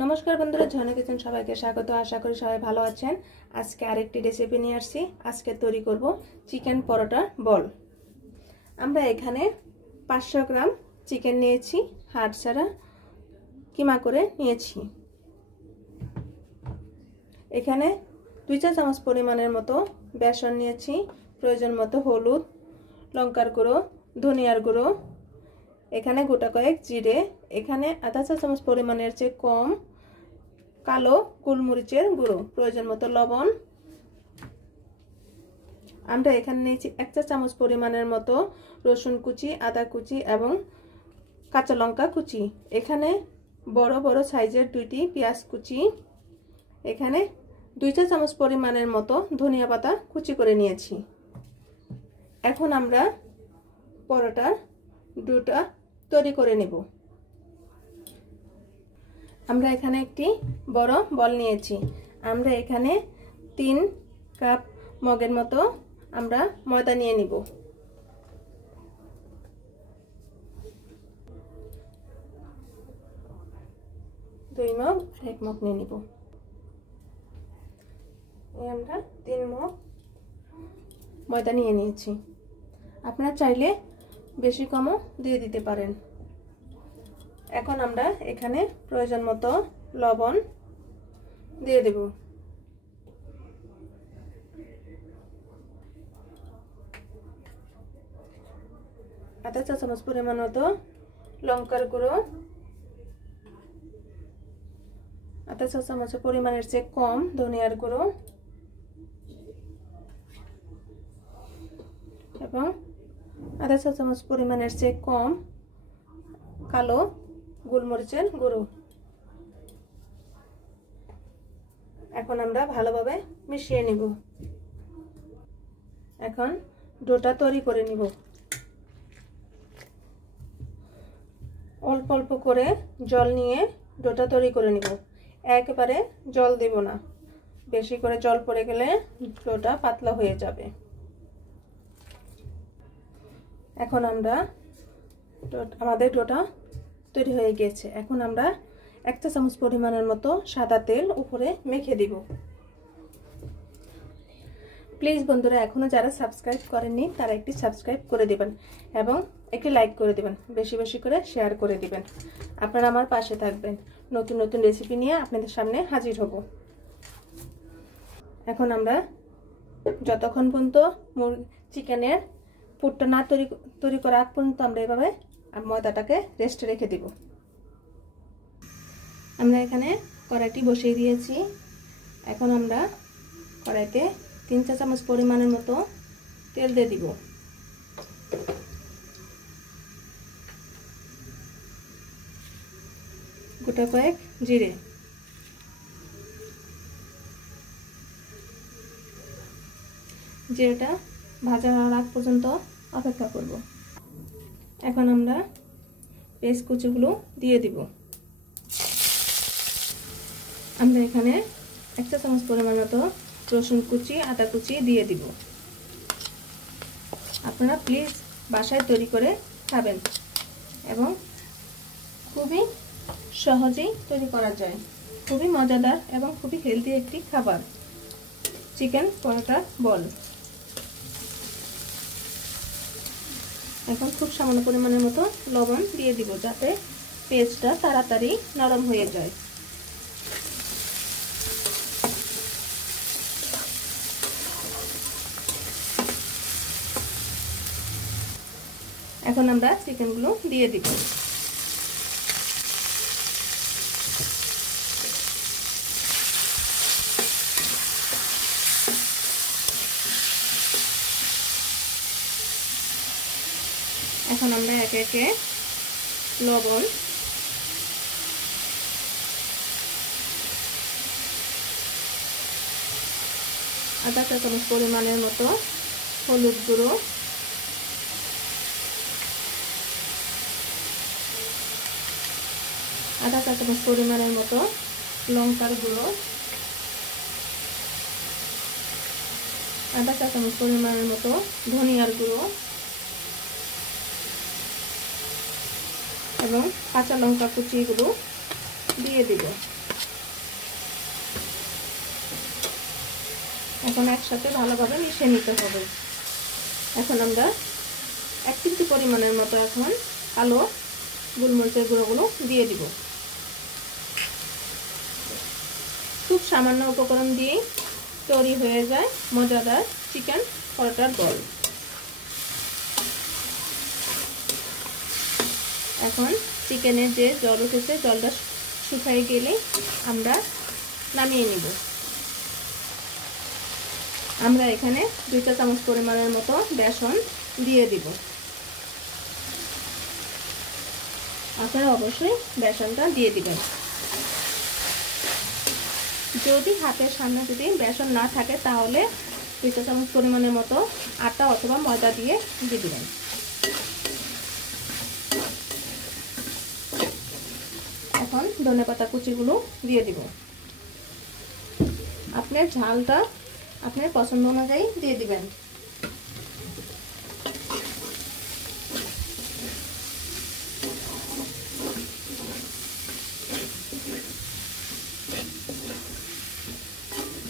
नमस्कार बंधुरा झर्ना किचेन सबाइके स्वागत। आशा करी सबाई भालो आछेन। आज के आरेकटी रेसिपि निये आसछि। आजके तैरि करब चिकेन परोटा बल। आमरा एखाने 500 ग्राम चिकेन नियेछि, हाड़ छाड़ा किमा करे नियेछि। एखाने 2 चा चामच परिमाणेर मतो बेसन नियेछि, प्रयोजन मतो हलुद, लंकार गुঁড়ো, धनियार गुঁড়ো, एखाने गोटा कयेक जिरे, एखाने आधा चा चामच परिमाणेर चेয়ে कम कालो गोलमरिचेर गुঁড়ো, प्रयोजन मतो लवण। आमरा एखाने निয়েছি 1 चा चामच परिमाणेर मतो रसुन कुचि, आदा कुचि एवं काঁচা लंका कुचि। एखाने बड़ बड़ साइजेर 2टी पेঁয়াজ कुचि, एखाने 2 चा चामच परिमाणेर मतो धनिया पाता कुचि करे निয়েছি। এখন আমরা পরোটার ডোটা তৈরি করে নেব। আমরা এখানে একটি বড় বল নিয়েছি। আমরা এখানে 3 কাপ মগের মতো আমরা ময়দা নিয়ে নিব। দুই মগ আর 1 মগ নিয়ে নিব। এই আমরা 3 মগ ময়দা নিয়ে নিয়েছি। আপনারা চাইলে বেশি কমও দিয়ে দিতে পারেন। এখন আমরা এখানে প্রয়োজন মতো লবণ দিয়ে দেব। আধা চা চামচ পরিমাণ মতো লঙ্কার গুঁড়ো, আধা চা চামচ পরিমাণের চেয়ে কম ধনিয়ার গুঁড়ো এবং आधा चा चामच परिमाणेर चेয়ে कम कालो गोलमरिचेर गुঁড়ো। এখন আমরা ভালোভাবে মিশিয়ে নিব। এখন ডোটা তৈরি করে নিব। অল্প অল্প করে জল নিয়ে ডোটা তৈরি করে নিব। একবারে জল দেব না, বেশি করে জল পড়ে গেলে ডোটা পাতলা হয়ে যাবে। এখন আমরা আমাদের ডোটা তৈরি হয়ে গেছে। এখন আমরা 1 চা চামচ পরিমাণের মতো সাদা তেল উপরে মেখে দিব। প্লিজ বন্ধুরা এখনো যারা সাবস্ক্রাইব করেননি তারা একটি সাবস্ক্রাইব করে দিবেন এবং একটি লাইক করে দিবেন, বেশি বেশি করে শেয়ার করে দিবেন। আপনারা আমার পাশে থাকবেন, নতুন নতুন রেসিপি নিয়ে আপনাদের সামনে হাজির হব। এখন আমরা যতক্ষণ পর্যন্ত চিকেনের পুরটা না তৈরি করা আগ পর্যন্ত আমরা এভাবে ময়দাটাকে রেস্টে রেখে দিব। আমরা এখানে কড়াইটি বসিয়ে দিয়েছি। এখন আমরা কড়াইতে 3 চা চামচ পরিমাণের মতো তেল দিয়ে দিব। গোটা কয়েক জিরে, জিরেটা ভাজা হওয়ার আগ পর্যন্ত অপেক্ষা করব। এখন আমরা পেঁয়াজ কুচিগুলো দিয়ে দিব। আমরা এখানে 1 চা চামচ পরিমাণ মতো রসুন কুচি, আদা কুচি দিয়ে দিব। আপনারা প্লিজ বাসায় তৈরি করে খাবেন এবং খুবই সহজেই তৈরি করা যায়। খুবই মজাদার এবং খুবই হেলদি একটি খাবার চিকেন পরোটা বল। এখন খুব সামান্য পরিমাণের মতো লবণ দিয়ে দিব যাতে পেঁয়াজটা তাড়াতাড়ি নরম হয়ে যায়। এখন আমরা চিকেনগুলো দিয়ে দিব। এখন আমরা একে একে লবণ, আধা চা চামচ পরিমাণের মতো হলুদ গুঁড়ো, আধা চা চামচ পরিমাণের মতো লঙ্কার গুঁড়ো, আধা চা চামচ পরিমাণের মতো ধনিয়ার গুঁড়ো এবং কাঁচা লঙ্কা কুচিগুলো দিয়ে দিব। এখন একসাথে ভালোভাবে মিশিয়ে নিতে হবে। এখন আমরা 1 চিমটি পরিমাণের মতো এখন কালো গোলমরিচের গুঁড়োগুলো দিয়ে দিব। খুব সামান্য উপকরণ দিয়ে তৈরি হয়ে যায় মজাদার চিকেন পরোটার বল। এখন চিকেনের যে জল উঠেছে জলটা শুকিয়ে গেলে আমরা নামিয়ে নিব। আমরা এখানে 2 চা চামচ পরিমাণের মতো বেসন দিয়ে দিব। আপনারা অবশ্যই বেসনটা দিয়ে দিবেন। যদি হাতের সামনে যদি বেসন না থাকে তাহলে 2 চা চামচ পরিমাণের মতো আটা অথবা ময়দা দিয়ে দিবেন। এখন ধনেপাতা কুচিগুলো দিয়ে দিব। আপনার ঝালটা আপনার পছন্দ অনুযায়ী দিয়ে দিবেন।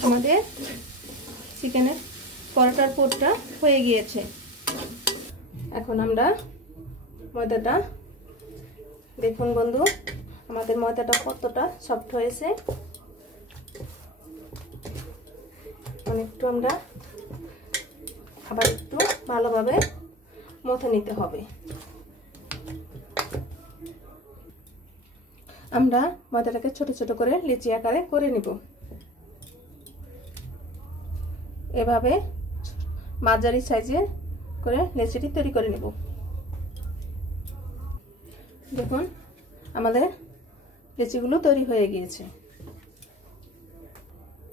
আমাদের চিকেনের পরোটার পুরটা হয়ে গিয়েছে। এখন আমরা ময়দাটা দেখুন বন্ধু, আমাদের ময়দাটা কতটা সফট হয়েছে। একটু আমরা আবার একটু ভালোভাবে মথে নিতে হবে। আমরা ময়দাটাকে ছোট ছোট করে লিচি আকারে করে নিব। এভাবে মাঝারি সাইজের করে লিচিটি তৈরি করে নেব। দেখুন আমাদের লিচিগুলো তৈরি হয়ে গিয়েছে।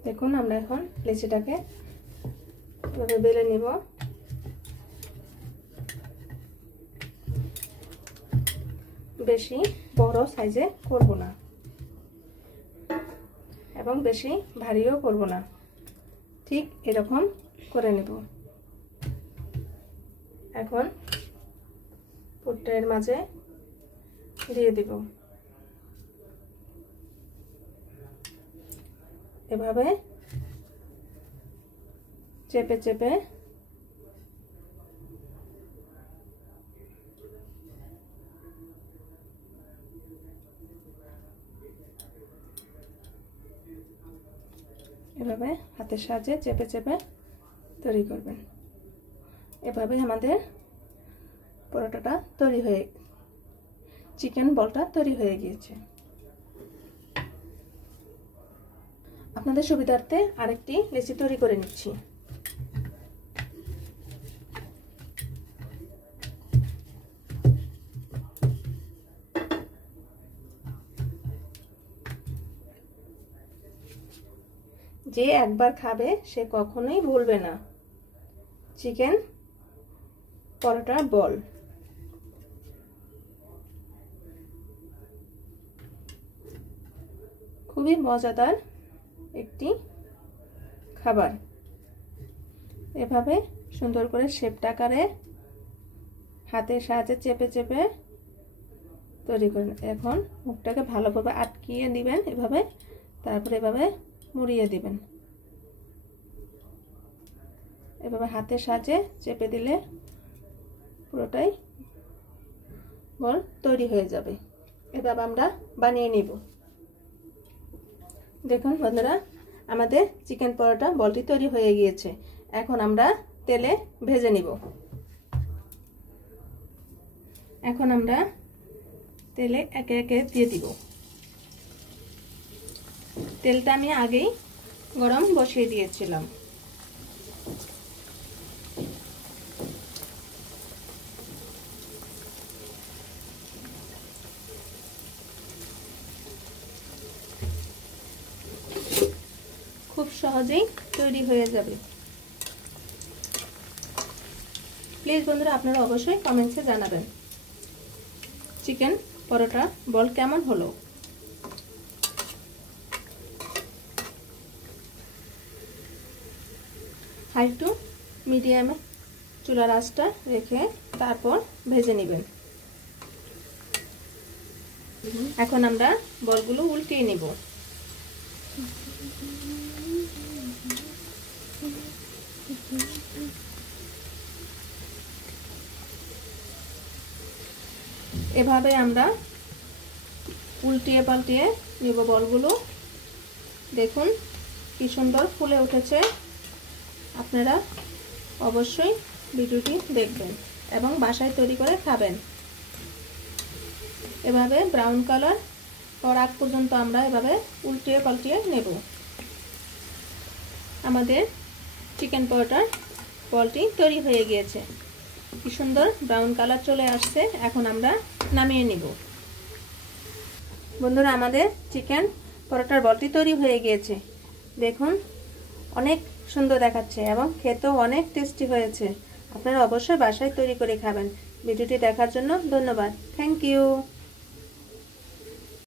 দেখুন আমরা এখন লিচিটাকে এভাবে বেলে নিব। বেশি বড় সাইজে করব না এবং বেশি ভারীও করব না, ঠিক এরকম করে নেব। এখন পুরটার মাঝে দিয়ে দিব। এভাবে চেপে চেপে এভাবে হাতের সাহায্যে চেপে চেপে তৈরি করবেন। এভাবে আমাদের পরোটাটা তৈরি হয়ে চিকেন বলটা তৈরি হয়ে গিয়েছে। আপনাদের সুবিধার্থে আরেকটি লিচি তৈরি করে নিচ্ছি। যে একবার খাবে সে কখনোই ভুলবে না চিকেন পরোটার বল। খুবই মজাদার একটি খাবার। এভাবে সুন্দর করে শেপটা আকারে হাতের সাহায্যে চেপে চেপে তৈরি করেন। এখন মুখটাকে ভালোভাবে আটকিয়ে দিবেন এভাবে, তারপরে এভাবে মুড়িয়ে দিবেন। এভাবে হাতের সাহায্যে চেপে দিলে পুরোটাই বল তৈরি হয়ে যাবে। এভাবে আমরা বানিয়ে নিব। দেখুন বন্ধুরা, আমাদের চিকেন পরোটা বলটি তৈরি হয়ে গিয়েছে। এখন আমরা তেলে ভেজে নিব। এখন আমরা তেলে একে একে দিয়ে দিব। তেলটা আমি আগেই গরম বসিয়ে দিয়েছিলাম। খুব সহজেই তৈরি হয়ে যাবে। প্লিজ বন্ধুরা, আপনারা অবশ্যই কমেন্টসে জানাবেন চিকেন পরোটা বল কেমন হলো। হাই টু মিডিয়ামে চুলার আঁচটা রেখে তারপর ভেজে নেবেন। এখন আমরা বলগুলো উল্টিয়ে নেব। এভাবে আমরা উল্টিয়ে পাল্টিয়ে নেব বলগুলো। দেখুন কি সুন্দর ফুলে উঠেছে। আপনারা অবশ্যই ভিডিওটি দেখবেন এবং বাসায় তৈরি করে খাবেন। এভাবে ব্রাউন কালার হওয়ার আগ পর্যন্ত আমরা এভাবে উল্টিয়ে পাল্টিয়ে নেব। আমাদের চিকেন পরোটার বলটি তৈরি হয়ে গিয়েছে। কি সুন্দর ব্রাউন কালার চলে আসছে। এখন আমরা নামিয়ে নেব। বন্ধুরা, আমাদের চিকেন পরোটার বলটি তৈরি হয়ে গিয়েছে। দেখুন অনেক সুন্দর দেখাচ্ছে এবং খেতেও অনেক টেস্টি হয়েছে। আপনারা অবশ্যই বাসায় তৈরি করে খাবেন। ভিডিওটি দেখার জন্য ধন্যবাদ। Thank you.